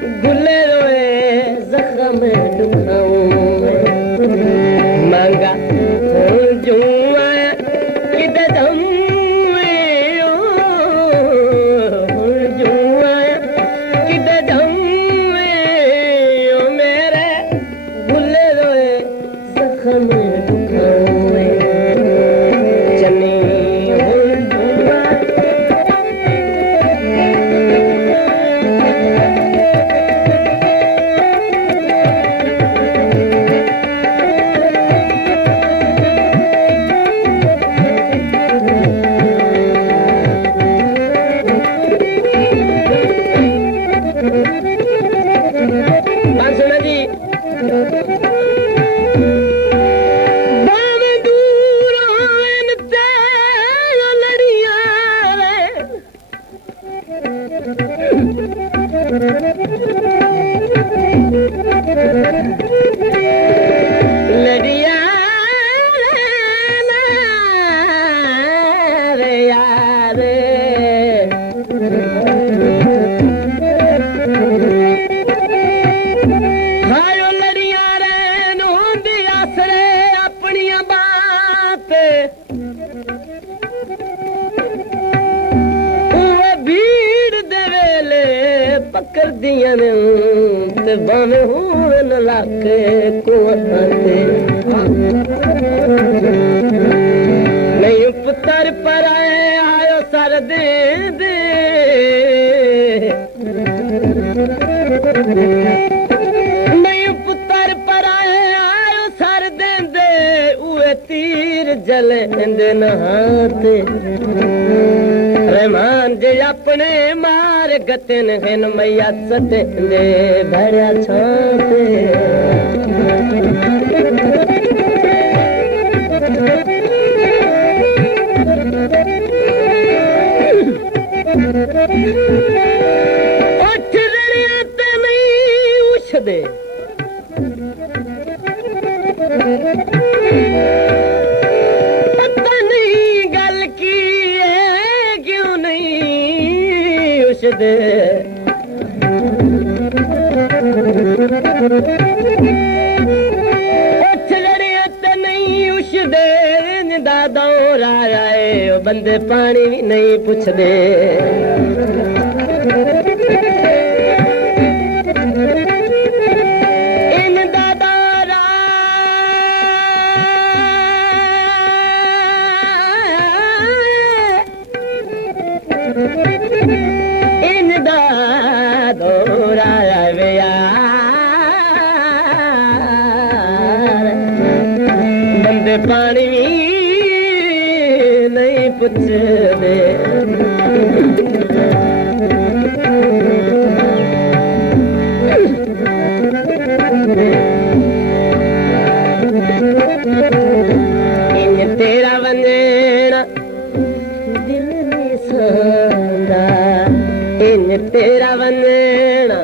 गुले रोए जख्म दुखाऊं मांगा जुआ किद जम्मे जुआ किद जम्मे मेरे गुले रोए जख्म दुखाऊं चने करदियां ने ते बावे होन लाके कोहाते नहीं पुत्र पर आयो सर दे दे नहीं पुत्र पर आयो सर दे दे उए तीर जले इंदे नहाते रहमान जे अपने मार गतन हिन मैया सते दे भरिया छाते उठ रड़िया ते नहीं उछ दे दे उछड़ियत नहीं उछ दे दादा आए बंदे पानी भी नहीं पुछ दे इन दादा बंदे पानी नहीं पुछदे इन तेरा वंजना दिल नहीं सोंदा इन तेरा वंजना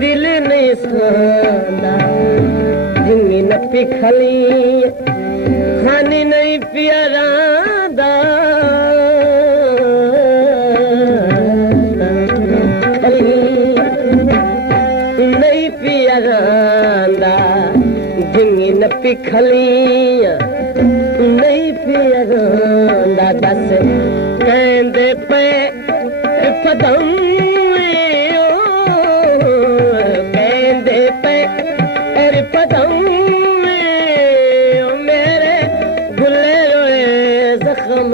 दिल नहीं सोंदा जिंगी न पिखली खानी नहीं प्यारादा नहीं प्यारादा जिंगी न पिखली नहीं प्यारादा दस कहंदे पे पदम जख्म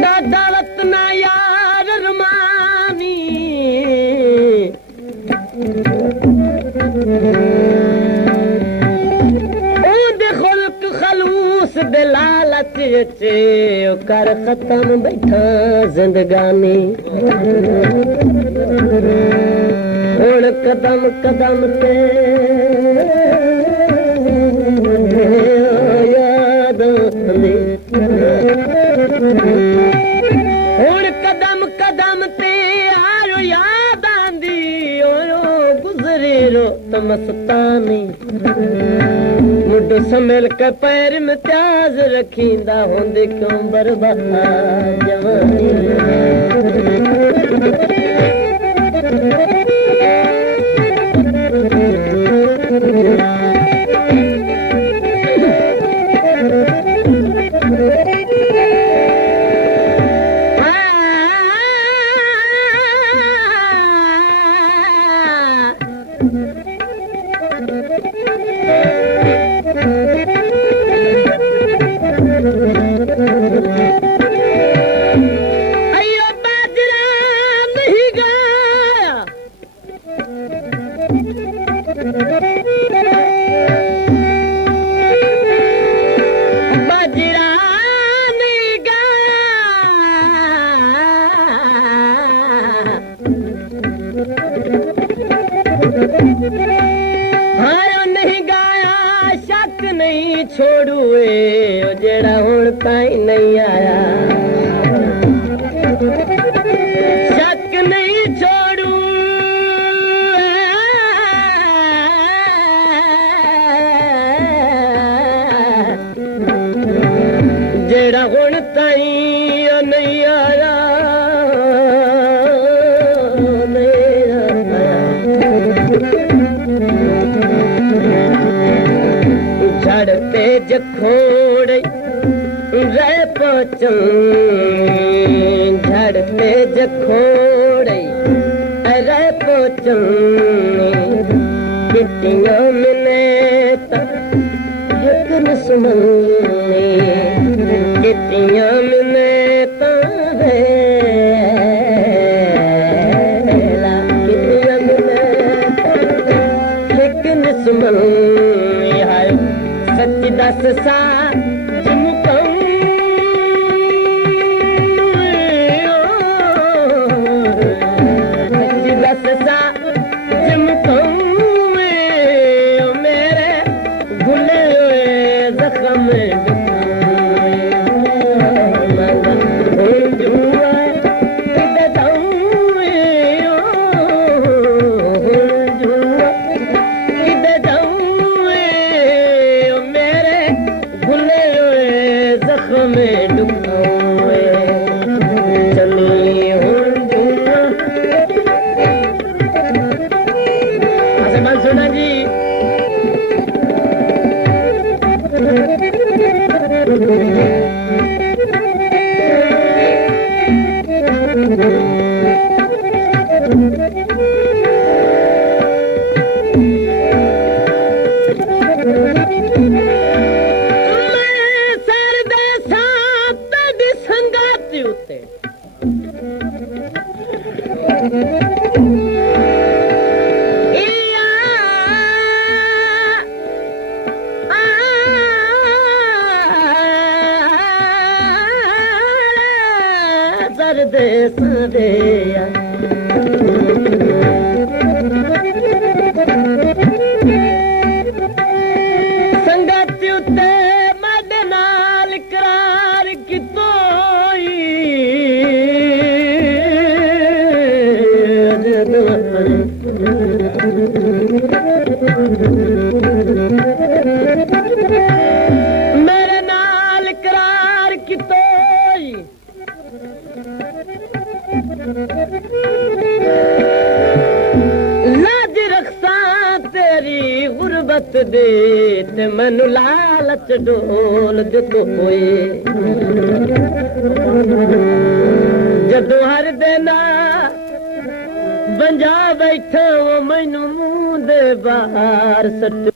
ना दावत ना यार रमानी ओंदे खुल्क खलूस दे लालच चे कर खत्म बैठा जिंदगानी हुण कदम कदम ते याद आंदी हुण कदम कदम ते आयो याद आंदी ओयो गुजरी रो मस्तानी मुड संभल के पैर में त्याज रखींदा होंदे क्यों बर्बाद जवानी हायो नहीं गाया शक नहीं छोड़ुए जेड़ा हुण ताई नहीं आया शक नहीं छोड़ू जेड़ा हुण ताई नहीं आया झड़ते जखोड़ रह पचन झड़ते जखोड़ रह पचन कितियां मिले तक नसमन कितियां मिले कितियां मिले एक नसमन सच दस सा सच दस सा मेरे भुले हुए जख्म संगत उत्ते मड नाल करार कितोई मेरे नाल करार कितोई लाज रखसा तेरी गुरबत दे ते मैनू लालच डोल दितो होए जदों हर देना बंजा बैठा वो मैनू मुंह दे बाहर सट